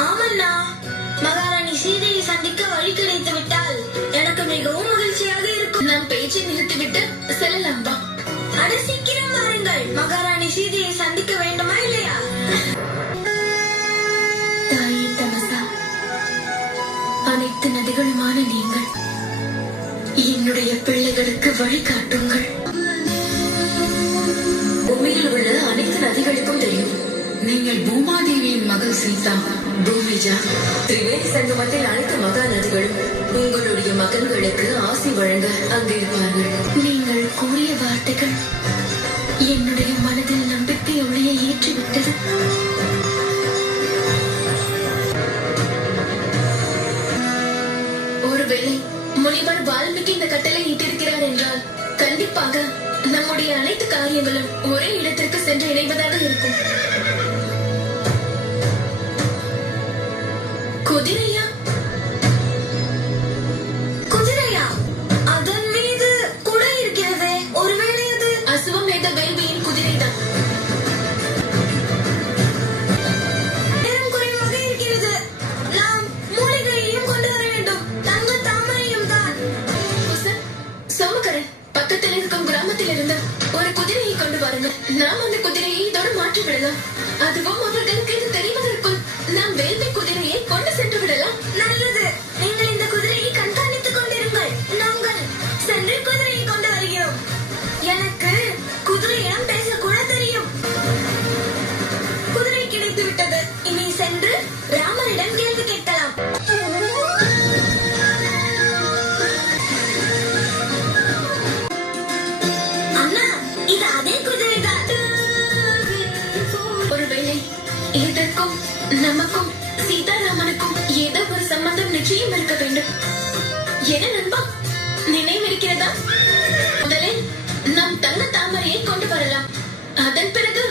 ஆமண்ணா, மகாராணி சீதையை சந்திக்க வழி கிடைத்து விட்டால் எனக்கு மிகவும் மகிழ்ச்சியாக இருக்கும். நாம் பேச்சை நிறுத்திவிட்டு செல்லலாம் வா. அட சீக்கிரம் வாருங்கள், மகாராணி சீதையை சந்திக்க வேண்டுமா இல்லையா? தாயே தமசா, அனைத்து நதிகளுமான நீங்கள் என்னுடைய பிள்ளைகளுக்கு வழிகாட்டுங்கள். பூமியில் உள்ள அனைத்து நதிகளுக்கும் தெரியும் நீங்கள் பூமாதேவியின் மகள் சீதா. பூமிஜா, திரிவேணி சங்கமத்தில் அனைத்து மகா நதிகளும் உங்களுடைய மகன்களுக்கு ஆசி வழங்க அங்கிருப்பார்கள். நீங்கள் கூறிய வார்த்தைகள் என்னுடைய மனதில் நம்பிக்கை ஒளிய ஏற்றிவிட்டது. ஒருவேளை முனிவர் வால்மீகி இந்த கட்டளை இட்டிருக்கிறார் என்றால் கண்டிப்பாக நம்முடைய அனைத்து காரியங்களும் ஒரே இடத்திற்கு சென்று இணைவதாக இருக்கும். குதிரையா? குதிரையா? அதன் மீது குடை இருக்கிறதே, ஒருவேளை அது அசுவமேத வேள்வியின் குதிரைதான். நேரம் குறைவாக இருக்கிறது. நாம் மூலிகையையும் கொண்டு வர வேண்டும், தங்க தாமரையும் தான். சோமகரன், பக்கத்தில் இருக்கும் கிராமத்தில் இருந்து ஒரு குதிரையை கொண்டு வாருங்கள். நாம் அந்த குதிரையை இதோடு மாற்றி விடலாம். அதுவும் அவர்களுக்கு இது தெரிவதற்குள் நாம் வேள்வி குதிரையை கொண்டு சென்று விடலாம். நல்லது, நீங்கள் இந்த குதிரையை கண்காணித்துக் கொண்டிருங்கள். நாங்கள் சென்று குதிரையை கொண்டு வருகிறோம். எனக்கு குதிரையிடம் பேசக்கூட தெரியும். குதிரை கிடைத்து விட்டது. இனி சென்று ராமரிடம் கேள்வி கேட்கலாம். அண்ணா, இது அதே குதிரைதான். ஒருவேளை இதற்கும் நமக்கும் சீதாராமனுக்கும் ஏதோ ஒரு சம்பந்தம் நிச்சயம் இருக்க வேண்டும். என்ன நண்பா, நினைவிருக்கிறதா? முதலில் நாம் தங்க தாமரையை கொண்டு வரலாம். அதன் பிறகு